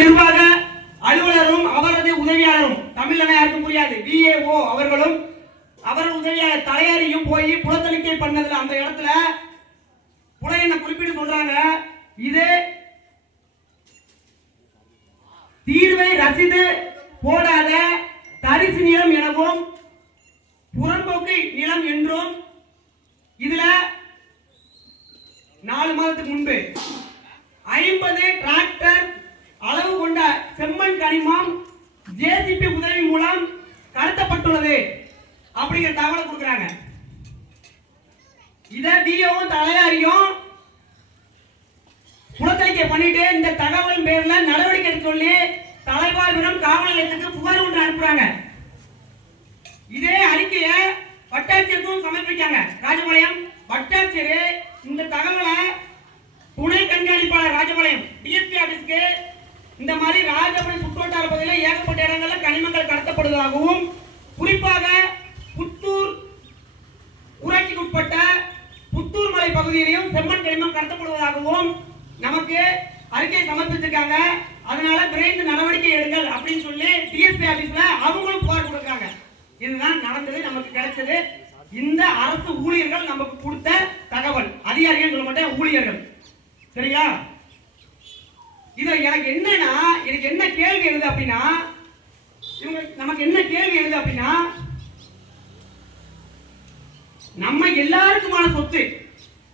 நிர்வாக அலுவலரும் அவரது உதவியாளரும், தமிழ்ல யாருக்கும் புரியாது, VAO அவர்களும் அவரது உதவியாளர் தலையாரியும் போய் புலத்தணிக்கை பண்ணதுல அந்த இடத்துல புல என்ன குறிப்பிட்டு சொல்றாங்க, இது தீர்வை ரசீது போடாத தரிசு நிலம் எனவும் புறம்போக்கு நிலம் என்றும், இதுல 4 மாதத்துக்கு முன்பு 50 டிராக்டர் அளவு கொண்ட செம்மண் கனிமம் JCB உதவி மூலம் கடத்தப்பட்டுள்ளது அப்படிங்கிற தகவலை கொடுக்குறாங்க. இத டிஓவும் தலையாரியும் புலத்தணிக்கை பண்ணிட்டு இந்த தகவல் பேர்ல நடவடிக்கை எடுக்க சொல்லி தலைவாவிடம் காவல் நிலையத்துக்கு புகார் ஒன்று அனுப்புறாங்க. இதே அறிக்கையை வட்டாட்சியருக்கும் சமர்ப்பிக்காங்க. ராஜபாளையம் வட்டாட்சியர் இந்த தகவலை துணை கண்காணிப்பாளர் ராஜபாளையம் DSP ஆபீஸ்க்கு இந்த மாதிரி ராஜபாளையம் சுற்றுவட்டார பகுதியில் ஏகப்பட்ட இடங்கள்ல கனிமங்கள் கடத்தப்படுவதாகவும், குறிப்பாக புத்தூர் ஊராட்சிக்கு உட்பட்ட புத்தூர் மலை பகுதியிலையும் செம்மண் கனிமம் கடத்தப்படுவதாகவும் நமக்கு அறிக்கை சமர்ப்பிச்சிருக்காங்க. அதனால விரைந்து நடவடிக்கை எடுங்கள் அப்படின்னு சொல்லி DSP ஆபீஸ்ல அவங்களும் புகார் கொடுக்காங்க. இதுதான் நடந்தது, நமக்கு கிடைச்சது. இந்த அரசு ஊழியர்கள் நமக்கு கொடுத்த தகவல், அதிகாரிகள் சொல்ல மாட்டேன், ஊழியர்கள். சரியா? இது எனக்கு என்னன்னா, எனக்கு என்ன கேள்வி எழுது அப்படின்னா, நமக்கு என்ன கேள்வி எழுது அப்படின்னா, நம்ம எல்லாருக்குமான சொத்து,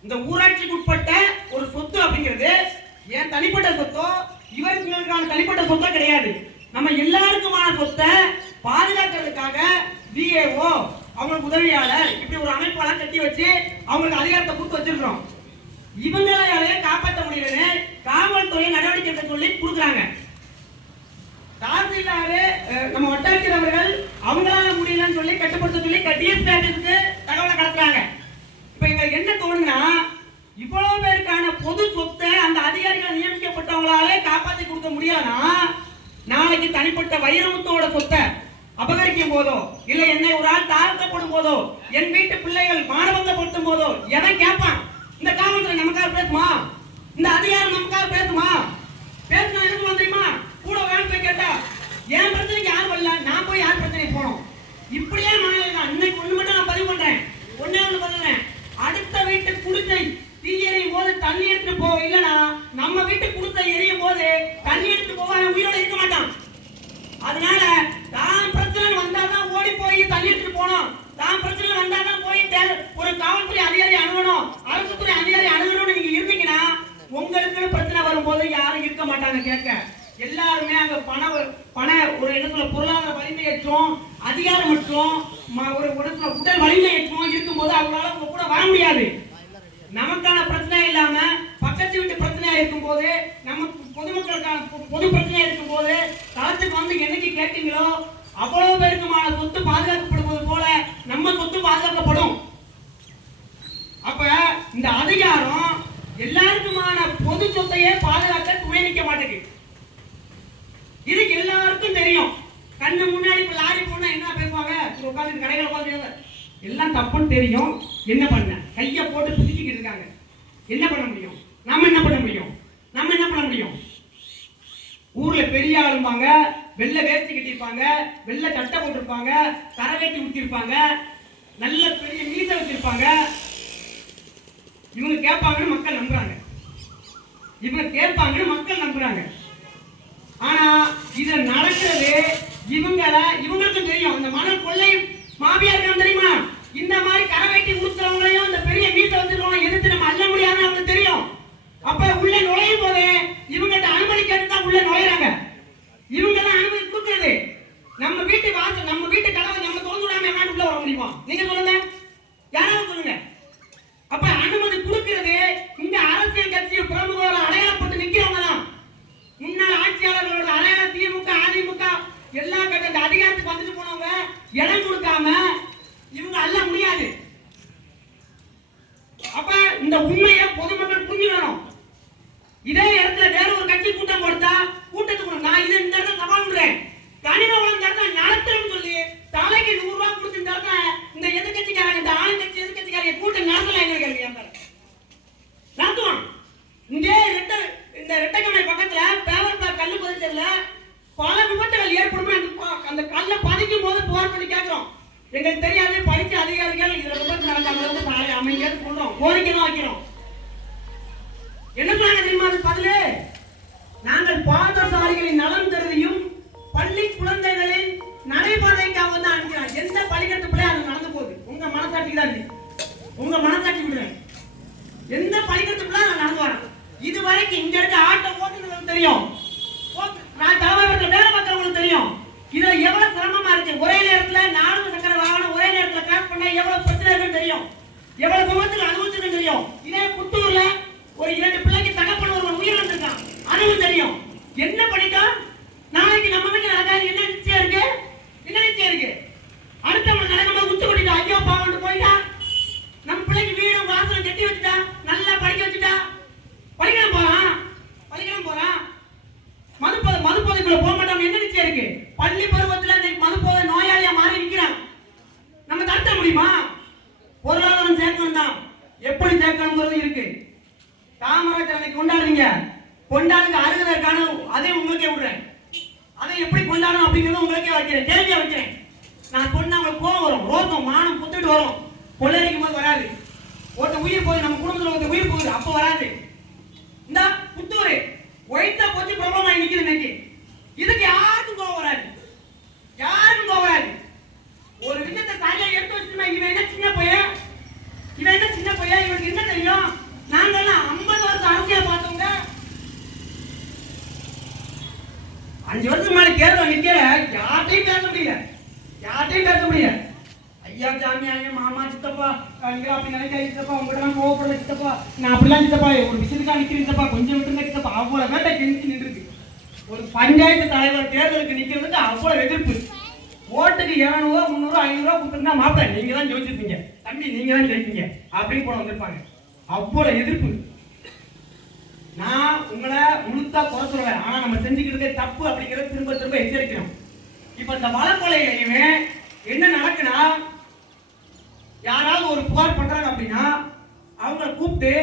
இந்த ஊராட்சிக்கு உட்பட்ட ஒரு சொத்து அப்படிங்கிறது ஏன் தனிப்பட்ட சொத்தோ இவர்களுக்கான தனிப்பட்ட சொத்தோ கிடையாது. நம்ம எல்லாருக்குமான சொத்தை பாதுகாக்கிறதுக்காக VAO அவங்களுக்கு உதவியாளர் இப்படி ஒரு அமைப்பாளர் கட்டி வச்சு அவங்களுக்கு அதிகாரத்தை கொடுத்து வச்சிருக்கிறோம். இவங்களாலே காப்பாற்ற முடியலன்னு காவல்துறை நடவடிக்கை எடுக்க சொல்லி கொடுக்குறாங்க. தாசில்தாரு நம்ம வட்டாட்சியர் அவர்கள் அவங்களால முடியலன்னு சொல்லி கட்டுப்படுத்த சொல்லி DSP ஆபீஸ்க்கு தகவலை கடத்துறாங்க. இப்ப இவங்களுக்கு என்ன தோணுன்னா, இவ்வளவு பேருக்கான பொது சொத்தை அந்த அதிகாரிகள் நியமிக்கப்பட்டவங்களாலே காப்பாற்றி கொடுக்க முடியலன்னா, நாளைக்கு தனிப்பட்ட வைரமுத்தோட சொத்தை அபகரிக்கும் போதோ இல்ல என்னை ஒரு ஆள் தாழ்த்தப்படும் போதோ என் வீட்டு பிள்ளைகள் மானபங்கப்படுத்தும் போதோ எவன் கேட்பான்? இந்த காவல்துறை நமக்காக பேசுமா? இந்த அதிகாரம் நமக்காக பேசுமா? பேசினா எதுக்கு வந்துருமா? கூட வேணும் போய் கேட்டா என் பிரச்சனைக்கு யார் வரல, நான் போய் யார் பிரச்சனைக்கு போனோம்? இப்படியே மனநிலை தான். இன்னைக்கு ஒண்ணு மட்டும் நான் பதிவு பண்றேன், ஒன்னே ஒண்ணு பதிவுறேன். அடுத்த வீட்டு குடிசை தீ எரியும் போது தண்ணி எடுத்துட்டு போ, இல்லனா நம்ம வீட்டு குடிசை எரியும் போது தண்ணி எடுத்துட்டு போவா, உயிரோட இருக்க மாட்டான். அதனால தான் பிரச்சனை வந்தாதான் ஓடி போய் தள்ளி எடுத்துட்டு போனோம். தான் பிரச்சனை வந்தாதான் போய் ஒரு காவல்துறை அதிகாரி அணுகணும், அரசு துறை அதிகாரி அணுகணும்னு நீங்க இருந்தீங்கன்னா உங்களுக்கு பிரச்சனை வரும்போது யாரும் இருக்க மாட்டாங்க கேட்க. எல்லாருமே அங்க பண ஒரு என்ன சொல்ல பொருளாதார வலிமையற்றும் அதிகாரம் மற்றும் ஒரு உடல் வலிமையற்றும் இருக்கும்போது அவங்களால உங்க கூட வர முடியாது. நமக்கான பிரச்சனை இல்லாம பக்கத்து வீட்டு பிரச்சனையா இருக்கும் போது, நம்ம பொதுமக்களுக்கான பொது பிரச்சனையா இருக்கும் போது களத்துக்கு வந்து என்னைக்கு கேட்டீங்களோ அவ்வளவு பேருக்குமான சொத்து பாதுகாக்கப்படுவது போல நம்ம சொத்து பாதுகாக்கப்படும். அப்ப இந்த அதிகாரம் எல்லாருக்குமான பொது சொத்தையே பாதுகாக்க துணை நிற்க மாட்டேங்குது. இது எல்லாருக்கும் தெரியும். கண்ணு முன்னாடி இப்ப லாரி போனா என்ன பேசுவாங்க, உட்காந்து கடைகள் உட்காந்து எல்லாம் தப்புன்னு தெரியும். என்ன பண்ண கைய போட்டு புதிக்கிட்டு இருக்காங்க. என்ன பண்ண முடியும்? நம்ம என்ன பண்ண முடியும்? நம்ம என்ன பண்ண முடியும்? ஊர்ல பெரிய ஆளும்பாங்க, வெள்ளை வேர்த்தி கட்டிருப்பாங்க, வெள்ளை சட்டை போட்டிருப்பாங்க, கரை வேட்டி ஊத்திருப்பாங்க, நல்ல பெரிய மீசை வச்சிருப்பாங்க. இவங்க கேட்பாங்கன்னு மக்கள் நம்புறாங்க, இவங்க கேட்பாங்கன்னு மக்கள் நம்புறாங்க. ஆனா இது நடக்கிறது இவங்களுக்கும் தெரியும். அந்த மணல் கொள்ளை மாபியா இருக்கான் தெரியுமா? இந்த மாதிரி கரை வெட்டி ஊத்துறவங்களையும் இந்த பெரிய மீசை வச்சிருக்கவங்க எதிர்த்து நம்ம அள்ள முடியாதுன்னு அவங்களுக்கு தெரியும். அப்ப உள்ள நுழையும் போது இவங்கிட்ட அனுமதி கேட்டு தான் உள்ள நுழைறாங்க. இவங்க தான் அனுமதி கொடுக்கிறது. நம்ம வீட்டு வாசல், நம்ம வீட்டு கதவை நம்ம திறந்து விடாம எவனால உள்ள வர முடியுமா? நீங்க சொல்லுங்க, யாராவது சொல்லுங்க. அப்ப அனுமதி கொடுக்கிறது இந்த அரசியல் கட்சி பிரமுகர்கள் அடையாளப்பட்டு நிக்கிறவங்க தான். முன்னாள் ஆட்சியாளர்களோட அடையாளம் திமுக அதிமுக எல்லா கட்ட அதிகாரத்துக்கு வந்துட்டு போனவங்க இடம் கொடுக்காம இவங்க அல்ல முடியாது. அப்ப இந்த உண்மையை பொதுமக்கள் புரிஞ்சுக்கணும். இதே இடத்துல வேற ஒரு கட்சி கூட்டம் போட்டா கூட்டத்துக்கு நான் இதை இந்த இடத்துல சவால் விடுறேன், கனிம வளம் தரத்தை நடத்துறேன்னு சொல்லி தலைக்கு 100 ரூபாய் கொடுத்து இந்த இடத்துல இந்த எதிர்கட்சிக்காரங்க, இந்த ஆளுங்கட்சி எதிர்கட்சிக்காரங்க கூட்டம் நடத்தலாம். எங்க கேள்வி நடத்துவான். இந்த ரெட்டகமலை பக்கத்துல பேவர் கல்லு பதிச்சதுல பல விபத்துகள் ஏற்படும். அந்த கல்லை பதிக்கும் போது போர் பண்ணி கேட்கிறோம். எங்களுக்கு தெரியாது படிச்ச அதிகாரிகள் இதுல விபத்து நடக்காம அமைதியாக சொல்றோம், கோரிக்கை தான் வைக்கிறோம். என்ன சொன்னாங்க தெரியுமா? அது பதிலு, நாங்கள் பாதசாரிகளின் நலம் கருதியும் பள்ளி குழந்தைகளின் நடைபாதைக்காக தான் அனுப்பிக்கிறோம். எந்த பள்ளிக்கூடத்து பிள்ளை அது நடந்து போகுது உங்க மனசாட்சிக்கு தான் இருக்கு. உங்க மனசாட்சி விடுறேன். எந்த பள்ளிக்கூடத்து பிள்ளை நடந்து வரேன். இது வரைக்கும் இங்க இருக்க ஆட்டோ ஓட்டுநர்களுக்கு தெரியும், நான் தலைமையகத்தில் வேலை பார்க்கறவங்களுக்கு தெரியும். இதுல எவ்வளவு சிரமமா இருக்கு. ஒரே நேரத்துல 4 சக்கர வாகனம் ஒரே நேரத்துல கிராஸ் பண்ண எவ்வளவு பிரச்சனைகள் தெரியும், எவ்வளவு விபத்துல அனுபவிச்சுன்னு தெரியும். இதே புத்தூர்ல ஒரு 2 பிள்ளைக்கு தகப்பன் ஒருவன் உயிரிழந்திருக்கான், அதுவும் தெரியும். என்ன பண்ணிட்டோம்? நாளைக்கு நம்ம வீட்டுல நடக்காது. என்ன நிச்சயம் இருக்கு? என்ன நிச்சயம் இருக்கு? அடுத்தவங்க நடக்கும்போது உச்சி கொட்டிட்டா ஐயோ பாவம் போயிட்டா. நம்ம பிள்ளைக்கு வீடும் வாசலும் கட்டி வச்சுட்டா, நல்லா படிக்க வச்சுட்டா, படிக்கலாம் போறான். மதுப்போதைக்குள்ள போக மாட்டாங்க. என்ன நிச்சயம் இருக்கு? பள்ளி பருவத்துல மதுப்போதை நோயாளியா மாறி நிக்கிறான். நம்ம தடுத்த முடியுமா? பொருளாதாரம் சேர்க்கணும் தான், எப்படி சேர்க்கணுங்கிறது இருக்கு. காமராஜர் அன்னைக்கு கொண்டாடுறீங்க, கொண்டாடுங்க. அருகதற்கான அதை உங்களுக்கே விடுறேன். அதை எப்படி கொண்டாடணும் அப்படிங்கிறது உங்களுக்கே வைக்கிறேன், கேள்வியா வைக்கிறேன். நான் சொன்ன உங்களுக்கு கோவம் வரும், ரோசம் மானம் புத்துட்டு வரும். கொள்ளையடிக்கும் போது வராது. ஒருத்த உயிர் போகுது, நம்ம குடும்பத்தில் ஒருத்த உயிர் போகுது, அப்ப வராது. இந்த புத்தூர் ஒயிட்டா போச்சு ப்ராப்ளம் ஆகி நிக்குது இன்னைக்கு. இதுக்கு யாருக்கும் கோவம் வராது, யாருக்கும் கோவம் வராது. ஒரு விஷயத்தை சரியா எடுத்து வச்சுனா இவன் என்ன சின்ன பையன், இவனுக்கு என்ன தெரியும்? நாங்கெல்லாம் 50 வருஷம் அரசியல் பார்த்தவங்க. 5 வருஷத்துக்கு முன்னாடி தேர்தல் நிக்கிற யார்ட்டையும் பேச முடியல. ஐயா சாமி, ஐயா மாமா, சித்தப்பா, நீங்க அப்படி நினைக்காது சித்தப்பா, உங்கள்கிட்ட கோவப்படல சித்தப்பா, நான் அப்படிலாம் சித்தப்பா, ஒரு விஷயத்துக்காக நிக்கிறேன் சித்தப்பா, கொஞ்சம் விட்டுருங்க சித்தப்பா. அவ்வளவு வேட்டை கெஞ்சி நின்றுருக்கு. ஒரு பஞ்சாயத்து தலைவர் தேர்தலுக்கு நிக்கிறதுக்கு அவ்வளவு எதிர்ப்பு. ஓட்டுக்கு 200, 300, 500 கொடுத்துருந்தா மாப்பிள்ள நீங்க தான் ஜெயிச்சிருப்பீங்க, தம்பி நீங்க தான் ஜெயிப்பீங்க அப்படின்னு போல வந்திருப்பாங்க. அவ்வளவு எதிர்ப்பு. நான் உங்களை முழுத்தா குறை சொல்றேன், ஆனா நம்ம செஞ்சுக்கிட்டதே தப்பு அப்படிங்கறத திரும்ப எச்சரிக்கிறோம். இப்ப இந்த வழக்கொலையிலையுமே என்ன நடக்குன்னா, யாராவது ஒரு புகார் பண்றாங்க அப்படின்னா அவங்களை கூப்பிட்டு,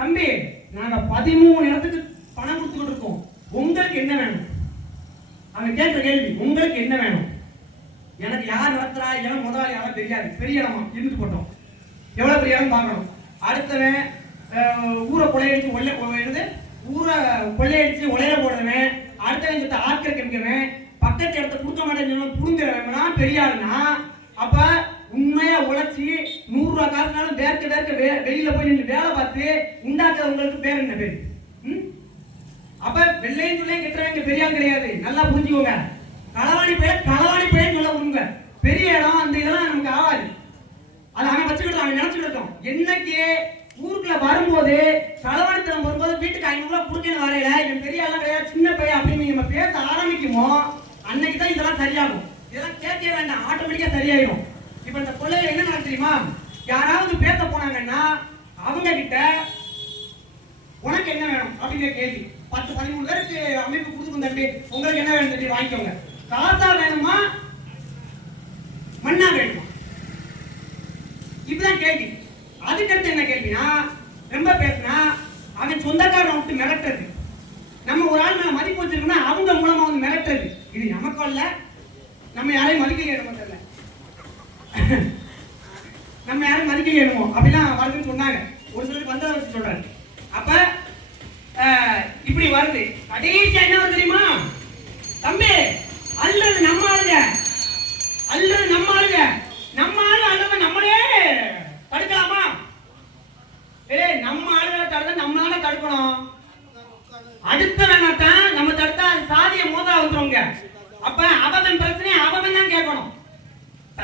தம்பி நாங்க 13 இடத்துக்கு பணம் கொடுத்துக்கிட்டு இருக்கோம், உங்களுக்கு என்ன வேணும்? அவங்க கேட்கிற கேள்வி, உங்களுக்கு என்ன வேணும்? எனக்கு யார் நடத்துறா, எவன் முதலாளி யாரும் தெரியாது, பெரிய இடமா இருந்துட்டு போட்டோம், எவ்வளவு பெரிய இடம் பார்க்கணும். அடுத்தவன் ஊரை கொள்ளையடிச்சு உலையில போடுறவன், அடுத்தவன் சொத்தை ஆக்கிரமிக்கவன், பக்கத்து இடத்த கொடுக்க மாட்டேன்னு புடுங்குறவன் பெரிய ஆளுனா, அப்ப உண்மையா உழைச்சி 100 ரூபாய் காசுனாலும் வேர்க்க வெளியில போய் நின்று வேலை பார்த்து உண்டாக்குறவங்களுக்கு பேர் என்ன பேரு? அப்ப வெள்ளையும் சொல்லையும் கெட்டுறவங்க பெரிய ஆள் கிடையாது, நல்லா புரிஞ்சுக்கோங்க. களவாணி பெயர் சொல்ல உங்க பெரிய இடம் அந்த இதெல்லாம் நமக்கு ஆகாது. அதை அவன் வச்சுக்கிட்டோம், அவன் நினைச்சுக்கிட்டோம். என்னைக்கு ஊருக்குள்ள வரும்போது களவாணித்தனம் வரும்போது வீட்டுக்கு 500 ரூபாய் கொடுக்கணும் வரையில இவன் பெரிய ஆளா கிடையாது சின்ன பையன் அப்படின்னு நம்ம பேச ஆரம்பிக்குமோ அன்னைக்கு தான் இதெல்லாம் சரியாகும். இதெல்லாம் கேட்க வேண்டாம், ஆட்டோமேட்டிக்கா சரியாயிடும். இப்ப இந்த கொள்ளையில என்ன நடக்கு தெரியுமா? யாராவது பேச போனாங்கன்னா அவங்க கிட்ட உனக்கு என்ன வேணும் அப்படிங்கிற கேள்வி 10-13 பேருக்கு அமைப்பு கொடுத்துக்கும், தம்பி உங்களுக்கு என்ன வேணும் தம்பி வாங்கிக்கோங்க. காசா வேணுமா மண்ணா வேணுமா? இப்பதான் கேள்வி. அதுக்கடுத்து என்ன கேள்வினா, ரொம்ப பேசினா அவன் சொந்தக்காரன் விட்டு மிரட்டுறது, நம்ம ஒரு ஆள் மேல மதிப்பு வச்சிருக்கோம்னா அவங்க மூலமா வந்து மிரட்டுறது. இது நமக்கும் இல்ல, நம்ம யாரையும் மதிக்க நம்ம தெரியல, நம்ம யாரும் மதிக்க வேணுமோ அப்படிலாம் வருதுன்னு சொன்னாங்க. ஒரு சிலருக்கு வந்ததை வச்சு சொல்றாரு. அப்ப இப்படி வருது. கடைசியா என்ன வருது தெரியுமா? தம்பி அல்லது நம்ம ஆளுங்க அல்லது நம்மளே தடுக்கலாமா? நம்ம ஆளுகளை தடுக்க நம்ம தானே தடுக்கணும். அடுத்த வேணாத்தான் நம்ம தடுத்தா சாதிய மோதலா வந்துருங்க. அப்ப அவன் பிரச்சனையை அவன் தான் கேட்கணும்.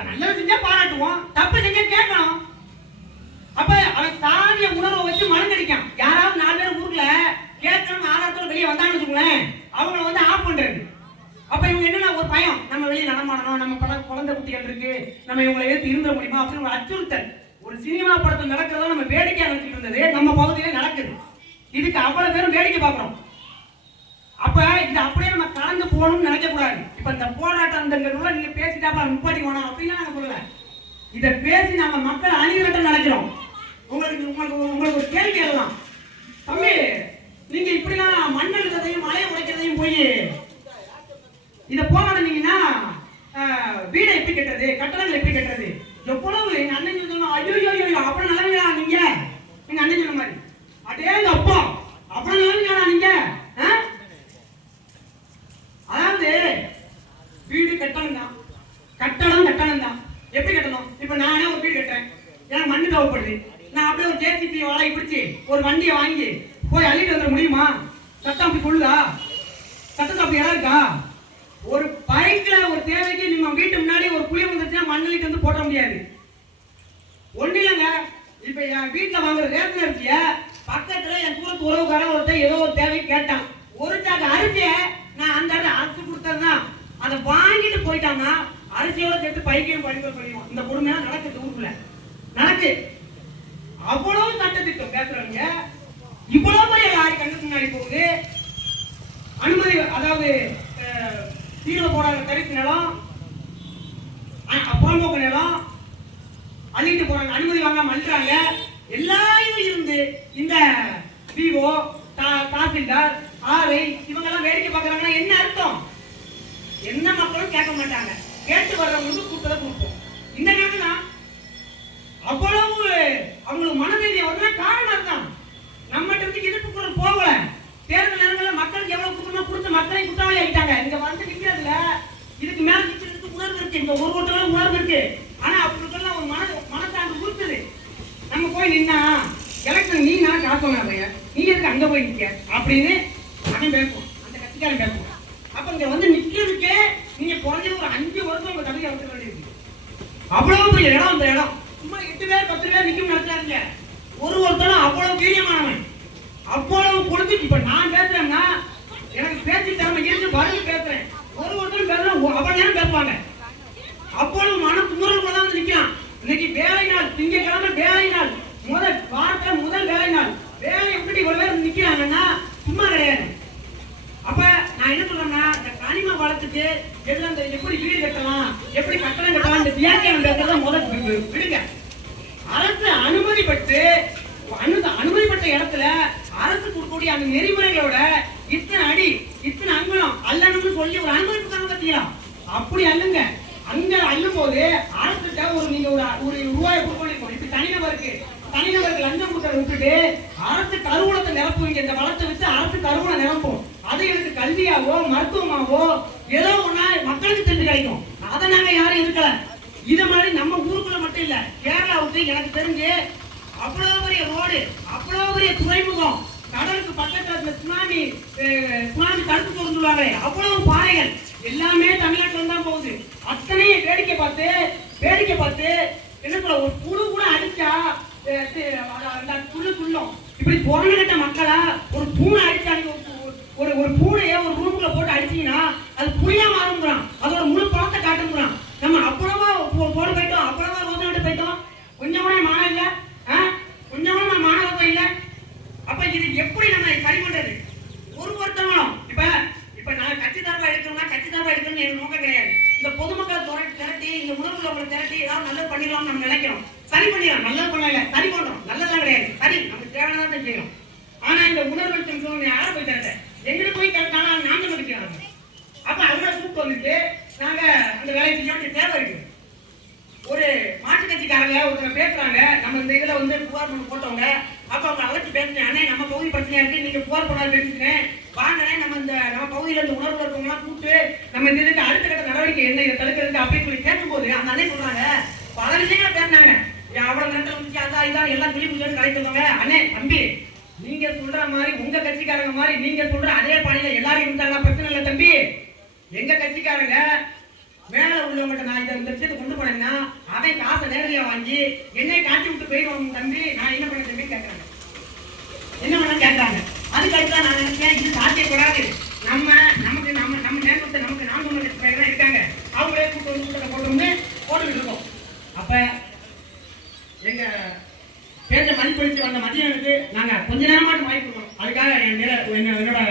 நல்லது செஞ்சா பாராட்டுவோம், தப்பு செஞ்சா கேட்கணும். அப்ப அவன் சாதிய உணர்வை வச்சு மனங்கடிக்கான். யாராவது 4 பேர் ஊர்ல கேட்கணும் ஆதாரத்தோட வெளியே வந்தான்னு வச்சுக்கோங்களேன், அவங்கள வந்து ஆஃப் பண்றது. அப்ப இவங்க என்னன்னா ஒரு பயம், நம்ம வெளியே நடமாடணும், நம்ம குழந்தை குட்டிகள் இருக்கு, நம்ம இவங்களை ஏற்று இருந்த முடியுமா அப்படின்னு ஒரு அச்சுறுத்தல். ஒரு சினிமா படத்தில் நடக்கிறதா நம்ம வேடிக்கையா நினைச்சிட்டு இருந்தது நம்ம பகுதியிலே நடக்குது. இதுக்கு அவ்வளவு பேரும் வேடிக்கை பார்க்கிறோம். அப்ப இது அப்படியே நம்ம கலந்து போகணும்னு நினைக்க கூடாது. இப்ப இந்த போராட்டம் நீங்க பேசிட்டாப்பா முப்பாடி போனோம் அப்படின்னா நாங்க சொல்லல. இதை பேசி நம்ம மக்கள் அணிதிரட்டம் நினைக்கிறோம். உங்களுக்கு ஒரு கேள்வி எழுதலாம், தம்பி நீங்க இப்படிலாம் மண் எழுதுறதையும் மலையை உடைக்கிறதையும் போய் இதை போராடினீங்கன்னா வீடை எப்படி கட்டுறது, கட்டடங்கள் எப்படி கட்டுறது, எவ்வளவு எங்க அண்ணன் சொன்னா ஐயோ ஐயோ அப்புறம் நிலைமையா நீங்க, எங்க அண்ணன் சொன்ன மாதிரி அடே அப்பா அப்புறம் நிலைமையா நீங்க. அதாவது வீடு கட்டணம் தான், கட்டணம் தான். எப்படி கட்டணும்? இப்ப நானே ஒரு வீடு கட்டுறேன், எனக்கு மண்ணு தேவைப்படுது, நான் அப்படியே ஒரு ஜேசிபி வாடகை பிடிச்சி ஒரு வண்டியை வாங்கி போய் அள்ளிட்டு வந்துட முடியுமா? சட்டம் அப்படி சொல்லுதா? சட்டத்தை அப்படி இடம் இருக்கா? ஒரு பைக்ல ஒரு தேவைக்கு நம்ம வீட்டு முன்னாடி ஒரு புளிய வந்துச்சுன்னா மண்ணிலிட்டு வந்து போட முடியாது. ஒண்ணு இல்லைங்க, இப்ப என் வீட்டுல வாங்குற ரேஷன் அரிசிய பக்கத்துல என் தூரத்து உறவுக்காரன் ஒருத்தர் ஏதோ ஒரு தேவை கேட்டான், ஒரு சாக்கு அரிசிய நான் அந்த இடத்துல அரிசி கொடுத்ததுதான் அதை வாங்கிட்டு போயிட்டாங்கன்னா அரிசியோட சேர்த்து பைக்கையும் படிக்க பண்ணிடுவோம். இந்த கொடுமையா நடக்குது ஊருக்குள்ள நடக்கு. அவ்வளவு சட்டத்திட்டம் பேசுறவங்க இவ்வளவு பெரிய லாரி கண்ணுக்கு முன்னாடி போகுது. அனுமதி, அதாவது தீவிர போராட தரிசு நிலம், புறம்போக்கு நிலம் அள்ளிட்டு போறாங்க, அனுமதி வாங்காம அள்ளுறாங்க. எல்லா இதுவும் இருந்து இந்த விஓ, தாசில்தார், ஆர்ஐ இவங்க எல்லாம் வேடிக்கை பார்க்கறாங்கன்னா என்ன அர்த்தம்? என்ன மக்களும் கேட்க மாட்டாங்க, கேட்டு வர்றவங்களுக்கு கூட்டத்தை கொடுப்போம். இந்த நேரம்னா அவ்வளவு அவங்களுக்கு மனதைரியம் வரல. காரணம் தான் நம்மகிட்ட இருந்து எதிர்ப்பு குரல் போகல. தேர்தல் நேரங்களில் மக்களுக்கு எவ்வளவு குற்றமா கொடுத்து மக்களை குற்றவாளி ஆகிட்டாங்க. இங்க வந்து நிக்கிறதுல இதுக்கு மேல நிக்கிறதுக்கு உணர்வு இருக்கு, இந்த ஒரு ஓட்டங்களும் உணர்வு இருக்கு. ஆனா அவங்களுக்கெல்லாம் ஒரு மனசான்று கொடுத்துது. நம்ம போய் நின்னா எலெக்ஷன் நீ நான் காசோனா பையன், நீ எதுக்கு அங்க போய் நிக்க அப்படின்னு அவன் பேசுவோம், அந்த கட்சிக்காரன் பேசுவோம். அப்ப இங்க வந்து நிக்கிறதுக்கே நீங்க குறைஞ்சது ஒரு 5 வருஷம் உங்க தகுதி அவசர வேண்டியிருக்கு. அவ்வளவு பெரிய இடம். அந்த இடம் சும்மா 8 பேர் 10 பேர் நிக்கும் நடத்தாருங்க. ஒருத்தரும் அவ்வளவு வீரியமானவன், அவ்வளவு கொடுத்து. இப்ப நான் பேசுறேன்னா எனக்கு பேச்சு திறமை இருந்து பதில் பேசுறேன், ஒருத்தரும் பேசுறேன் அவ்வளவு நேரம் பேசுவாங்க. அவ்வளவு மன குமுறல் தான் வந்து நிக்கலாம். இன்னைக்கு வேலை நாள், திங்கட்கிழமை வேலை நாள், முதல் வேலை நாள், வேலை எப்படி இவ்வளவு பேர் நிக்கிறாங்கன்னா சும்மா கிடையாது. அப்ப நான் என்ன சொல்றேன்னா, இந்த கனிம வளத்துக்கு எதுல அந்த எப்படி வீடு கட்டலாம், எப்படி கட்டணம் கட்டலாம், இந்த வியாக்கியானம் பேசுறத முதல் விடுங்க. அரசு அனுமதி பெற்ற இடத்துல அரசு கொடுக்கக்கூடிய அந்த நெறிமுறைகளோட இத்தனை அடி இத்தனை அங்குலம் அல்லணும்னு சொல்லி ஒரு அனுமதி கொடுத்தாங்க பார்த்தீங்களா? அப்படி அல்லுங்க. அங்க அள்ளும் போது அரசுகிட்ட நீங்க ஒரு ரூபாயை கொடுக்கணும். இப்ப தனிநபருக்கு லஞ்சம் கொடுக்கறத விட்டுட்டு அரசு கருவூலத்தை நிரப்புவீங்க. இந்த வளத்தை வச்சு அரசு கருவூலம் நிரப்பும். அது எனக்கு கல்வியாவோ மருத்துவமாவோ ஏதோ ஒண்ணா மக்களுக்கு தெரிஞ்சு கிடைக்கும். அதை நாங்க யாரும் எதிர்க்கல. இது மாதிரி நம்ம ஊருக்குள்ள மட்டும் இல்ல, கேரளாவுக்கு எனக்கு தெரிஞ்சு அவ்வளவு பெரிய ரோடு, அவ்வளவு பெரிய துறைமுகம், கடலுக்கு பக்கத்துல சுனாமி தடுப்பு சொல்லுவாங்க, அவ்வளவு பாறைகள் எல்லாமே தமிழ்நாட்டில் தான் போகுது. அத்தனையும் வேடிக்கை பார்த்து என்ன சொல்ல, ஒரு புழு கூட அடிச்சா துள்ளும். இப்படி பொருள் கட்ட மக்களா ஒரு பூனை அடிச்சாங்க, ஒரு பூனைய ஒரு ரூமுக்குள்ள போட்டு அடிச்சீங்கன்னா அது புளியா மாறுங்கிறான், அதோட முழு பழத்தை காட்டுங்கிறான். நம்ம அவ்வளவா போட போயிட்டோம், அவ்வளவா ரோஜா விட்டு போயிட்டோம். கொஞ்சமான மானம் இல்ல, கொஞ்சமான மாணவர்கள் இல்ல. அப்ப இது எப்படி நம்ம சரி பண்றது? ஒருத்தவங்களும் இப்ப நான் கட்சி சார்பா எடுக்கணும்னா கட்சி சார்பா எடுக்கணும்னு எனக்கு நோக்கம் கிடையாது. இந்த பொதுமக்கள் திரட்டி இந்த உணர்வுகளை திரட்டி ஏதாவது நல்லது பண்ணிடலாம் நம்ம நினைக்கிறோம். சரி பண்ணிடலாம், நல்லது பண்ணல, சரி பண்றோம், நல்லதெல்லாம் கிடையாது. சரி நமக்கு தேவையானதான் செய்யணும். ஆனா இந்த உணர்வு யாரை போய் தரட்ட எங்களுக்கு போய் தரட்டாலும் நாங்க முடிக்கிறாங்க. அப்ப அவரை கூப்பிட்டு வந்துட்டு நாங்க அந்த வேலையை செய்ய வேண்டிய தேவை இருக்கு. ஒரு மாற்று கட்சிக்காரங்க ஒருத்தர் பேசுறாங்க, நம்ம இந்த இதுல புகார் பண்ண போட்டவங்க. அப்ப அவங்க அழைச்சி பேசுறேன், அண்ணே நம்ம பகுதி பிரச்சனையா இருக்கு, நீங்க புகார் பண்ணாரு பேசுறேன் வாங்கினே, நம்ம பகுதியில இருந்து உணர்வு இருக்கவங்க எல்லாம் கூப்பிட்டு நம்ம இந்த இதுக்கு அடுத்த கட்ட நடவடிக்கை என்ன இதை தடுக்கிறதுக்கு அப்படின்னு சொல்லி கேட்கும்போது அந்த அண்ணே சொல்றாங்க, பல விஷயங்கள் பேசினாங்க. அவ்வளவு நேரத்தில் வந்துச்சு அதான் இதான் எல்லாம் சொல்லி முடிஞ்சு கிடைக்கிறவங்க. அண்ணே தம்பி, நீங்க சொல்ற மாதிரி உங்க கட்சிக்காரங்க மாதிரி நீங்க சொல்ற அதே பாணியில எல்லாரும் இருந்தாங்கன்னா பிரச்சனை இல்லை தம்பி. எங்க கட்சிக்காரங்க மேல உள்ளவங்ககிட்ட நான் இந்த விஷயத்தை கொண்டு போனேன்னா அவன் காசை நேரடியா வாங்கி என்னை காட்டி விட்டு போயிடுவாங்க தம்பி. நான் என்ன பண்ண தம்பி கேட்கறாங்க, என்ன பண்ண கேட்கறாங்க. அதுக்கு அடுத்து நான் நினைச்சேன் இது சாத்தியக்கூடாது. நமக்கு நேரத்தை நமக்கு நான் சொன்ன கட்சிக்காரங்க இருக்காங்க, அவங்களே கூட்டத்தை போட்டுக்கிட்டு இருக்கோம். அப்ப எங்க பேச்ச மதிப்பளிச்சு வந்த மதியானுக்கு நாங்க கொஞ்ச நேரமாட்டு வாய்ப்பு கொடுக்கணும். அதுக்காக என்னோட